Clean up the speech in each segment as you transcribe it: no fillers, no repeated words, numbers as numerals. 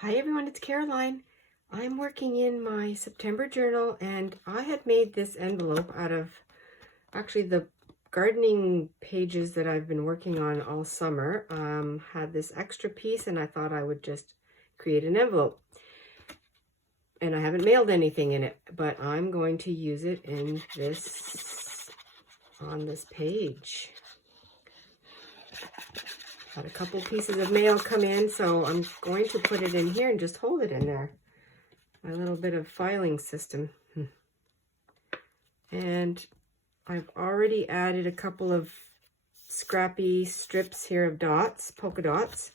Hi everyone, it's Caroline. I'm working in my September journal and I had made this envelope out of actually the gardening pages that I've been working on all summer. Had this extra piece and I thought I would just create an envelope. And I haven't mailed anything in it, but I'm going to use it in this, on this page. Had a couple pieces of mail come in, so I'm going to put it in here and just hold it in there. My little bit of filing system. And I've already added a couple of scrappy strips here of dots, polka dots.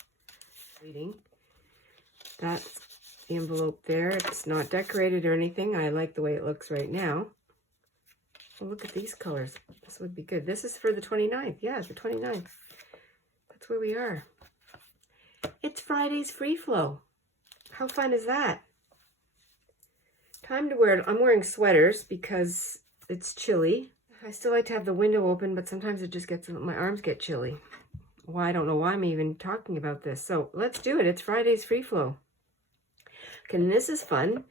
That's the envelope there. It's not decorated or anything. I like the way it looks right now. Oh, look at these colors. This would be good. This is for the 29th. Yeah, the 29th. That's where we are. It's Friday's free flow. How fun is that? Time to wear it. I'm wearing sweaters because it's chilly. I still like to have the window open, but sometimes it just gets, my arms get chilly. Well, I don't know why I'm even talking about this. So let's do it. It's Friday's free flow. Okay, and this is fun.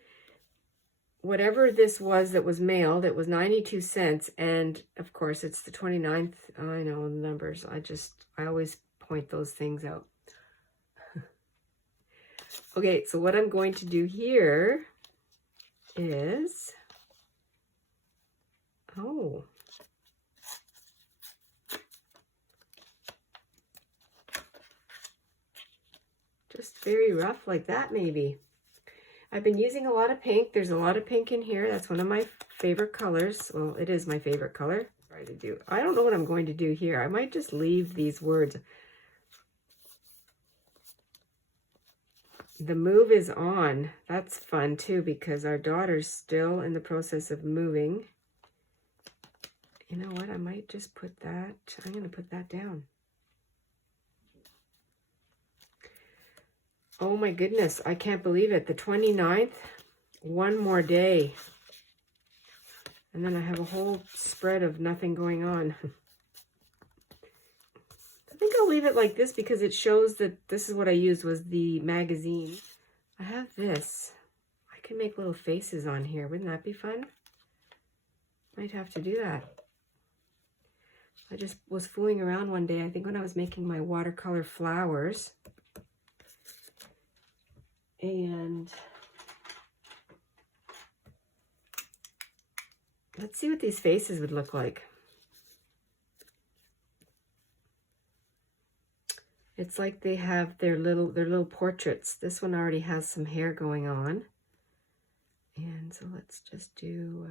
Whatever this was that was mailed, it was 92 cents. And of course, it's the 29th. I know the numbers. I always point those things out. Okay, so what I'm going to do here is, just very rough like that maybe. I've been using a lot of pink. There's a lot of pink in here. That's one of my favorite colors. Well, it is my favorite color. I don't know what I'm going to do here. I might just leave these words. The move is on. That's fun too because our daughter's still in the process of moving. You know what? I might just put that. I'm going to put that down. Oh my goodness. I can't believe it. The 29th. One more day. And then I have a whole spread of nothing going on. I think I'll leave it like this because it shows that this is what I used was the magazine. I have this. I can make little faces on here. Wouldn't that be fun? Might have to do that. I just was fooling around one day, I think when I was making my watercolor flowers. And let's see what these faces would look like. It's like they have their little portraits. This one already has some hair going on. And so let's just do...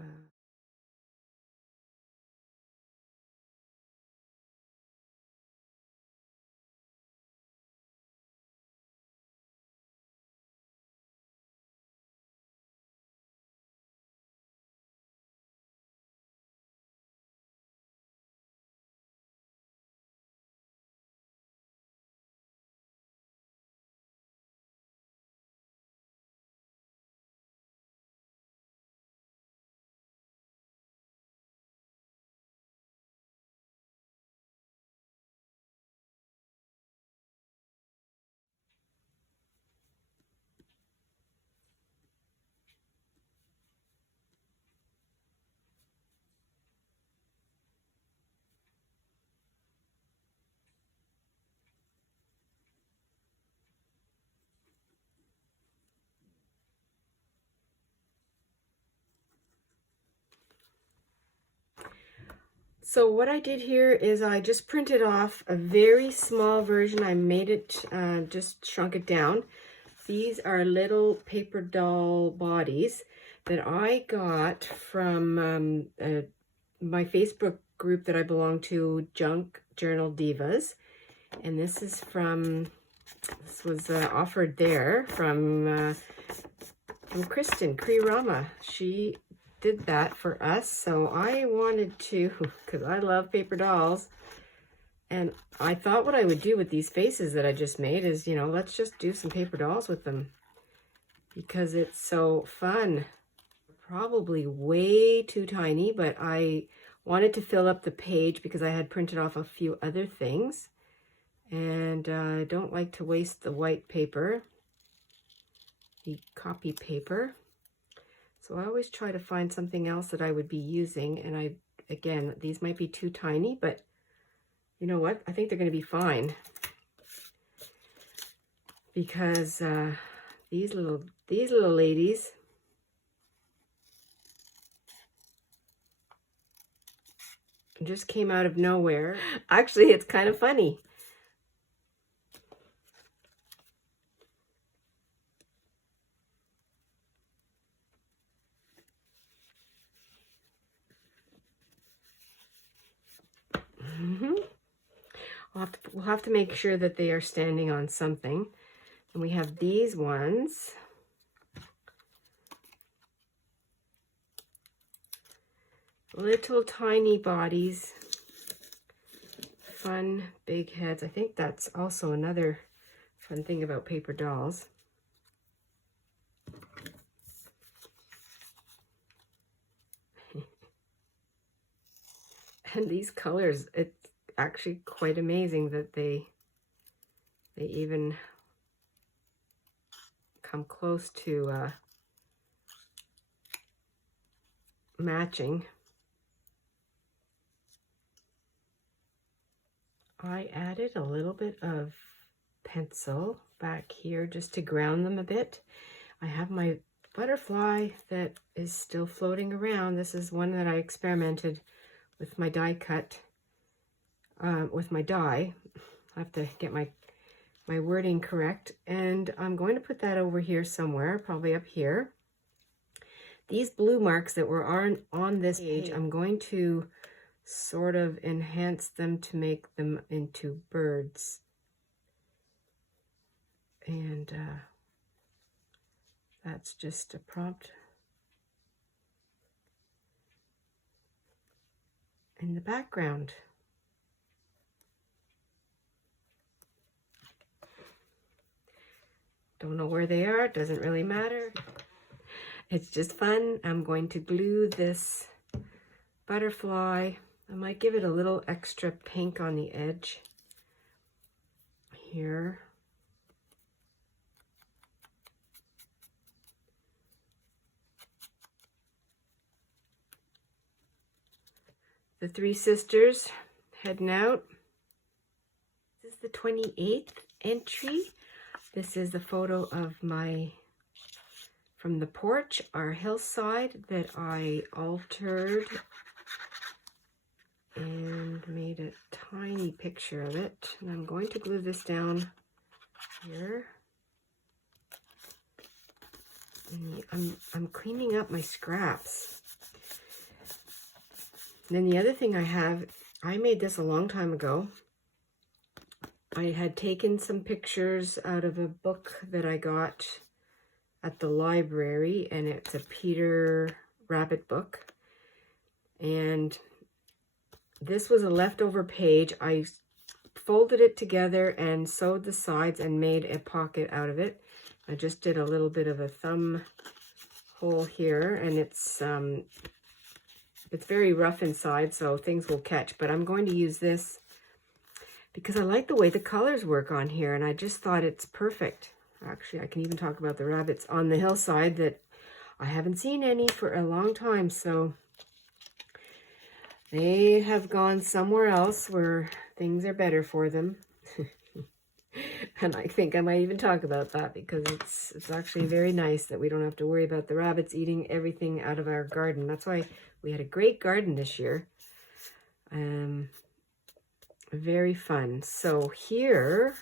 So what I did here is I just printed off a very small version. I made it, just shrunk it down. These are little paper doll bodies that I got from my Facebook group that I belong to, Junk Journal Divas. And this is from, this was offered there from Kristen Kree-Rama. She did that for us, so I wanted to, because I love paper dolls, and I thought what I would do with these faces that I just made is, you know, let's just do some paper dolls with them, because it's so fun. Probably way too tiny, but I wanted to fill up the page because I had printed off a few other things, and I don't like to waste the white paper. the copy paper. So I always try to find something else that I would be using, and again, these might be too tiny, but you know what? I think they're going to be fine, because these little ladies just came out of nowhere. Actually, it's kind of funny. We'll have to make sure that they are standing on something. And we have these ones. Little tiny bodies. Fun big heads. I think that's also another fun thing about paper dolls. And these colors, it's actually quite amazing that they even come close to matching. I added a little bit of pencil back here just to ground them a bit. I have my butterfly that is still floating around. This is one that I experimented with my die cut, with my die. I have to get my wording correct. And I'm going to put that over here somewhere, probably up here. These blue marks that were on this page, I'm going to sort of enhance them to make them into birds. And that's just a prompt in the background. Don't know where they are, it doesn't really matter. It's just fun. I'm going to glue this butterfly. I might give it a little extra pink on the edge here. The three sisters heading out. This is the 28th entry. This is the photo of from the porch, our hillside, that I altered and made a tiny picture of it. And I'm going to glue this down here. And I'm cleaning up my scraps. And then the other thing I made this a long time ago. I had taken some pictures out of a book that I got at the library, and it's a Peter Rabbit book. And this was a leftover page. I folded it together and sewed the sides and made a pocket out of it. I just did a little bit of a thumb hole here, and it's very rough inside, so things will catch. But I'm going to use this because I like the way the colors work on here, and I just thought it's perfect. Actually, I can even talk about the rabbits on the hillside that I haven't seen any for a long time, so they have gone somewhere else where things are better for them. And I think I might even talk about that, because it's actually very nice that we don't have to worry about the rabbits eating everything out of our garden. That's why we had a great garden this year. Very fun. So here,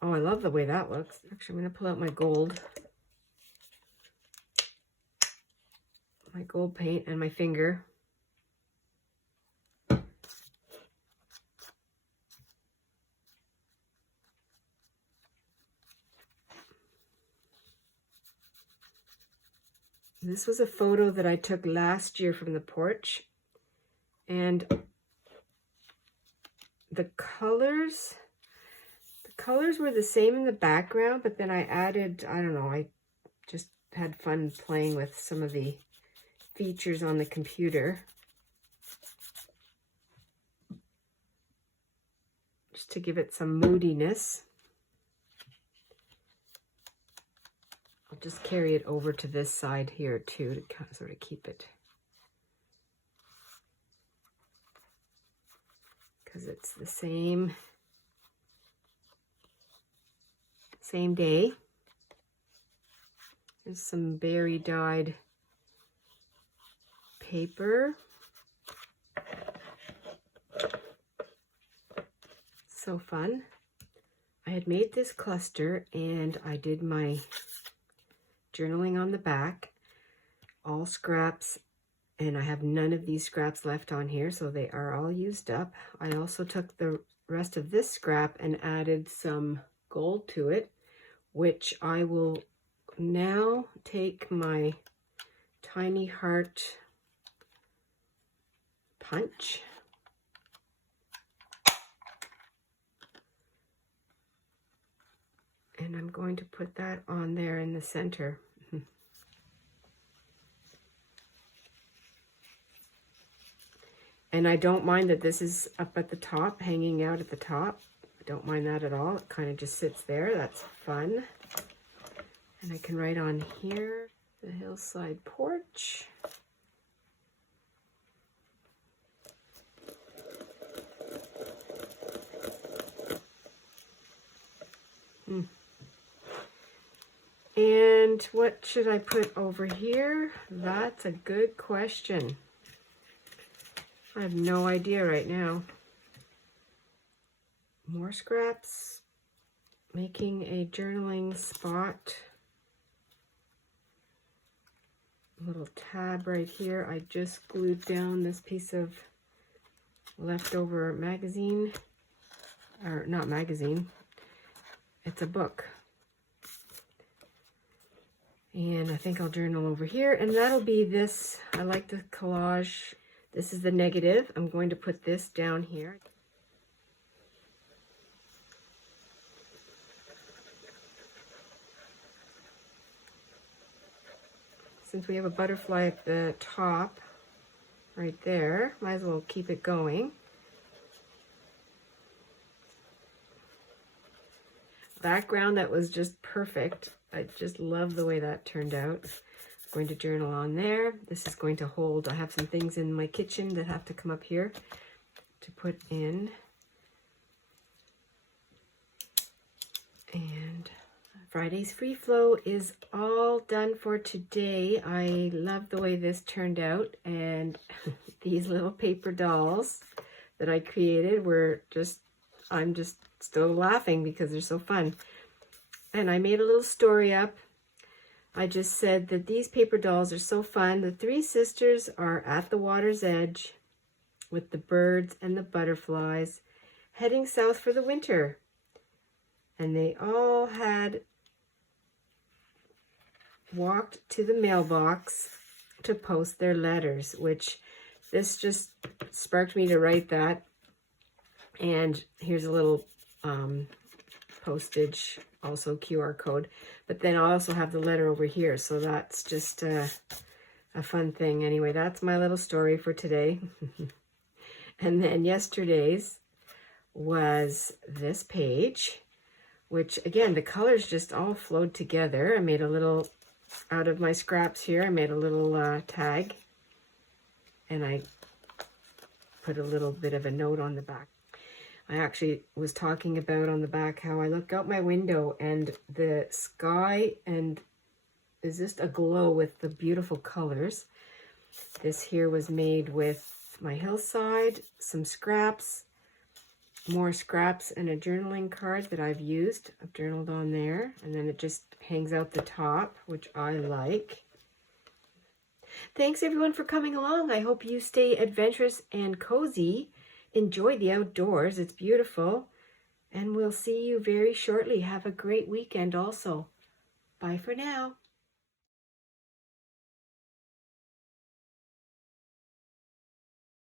oh, I love the way that looks. Actually, I'm going to pull out my gold paint and my finger. This was a photo that I took last year from the porch, and the colors were the same in the background, but then I added, I don't know, I just had fun playing with some of the features on the computer, just to give it some moodiness. just carry it over to this side here too, to kind of sort of keep it, because it's the same day. There's some berry dyed paper. So fun. I had made this cluster and I did my journaling on the back, all scraps, and I have none of these scraps left on here, so they are all used up. I also took the rest of this scrap and added some gold to it, which I will now take my tiny heart punch and I'm going to put that on there in the center. And I don't mind that this is up at the top, hanging out at the top. I don't mind that at all. It kind of just sits there. That's fun. And I can write on here, the hillside porch. And what should I put over here? That's a good question. I have no idea right now. More scraps, making a journaling spot. A little tab right here. I just glued down this piece of leftover magazine, or not magazine, it's a book. And I think I'll journal over here, and that'll be this. I like the collage. This is the negative. I'm going to put this down here. Since we have a butterfly at the top, right there, might as well keep it going. Background that was just perfect. I just love the way that turned out. I'm going to journal on there. This is going to hold, I have some things in my kitchen that have to come up here to put in. And Friday's free flow is all done for today. I love the way this turned out, and these little paper dolls that I created were just, I'm just still laughing because they're so fun. And I made a little story up. I just said that these paper dolls are so fun. The three sisters are at the water's edge with the birds and the butterflies heading south for the winter. And they all had walked to the mailbox to post their letters, which this just sparked me to write that. And here's a little postage, also QR code, but then I also have the letter over here, so that's just a fun thing. Anyway, that's my little story for today. And then yesterday's was this page, which again, the colors just all flowed together. I made a little, out of my scraps here, I made a little tag, and I put a little bit of a note on the back. I actually was talking about on the back how I look out my window and the sky and is just aglow with the beautiful colors. This here was made with my hillside, some scraps, more scraps, and a journaling card that I've used. I've journaled on there, and then it just hangs out the top, which I like. Thanks everyone for coming along. I hope you stay adventurous and cozy. Enjoy the outdoors. It's beautiful. And we'll see you very shortly. Have a great weekend also. Bye for now.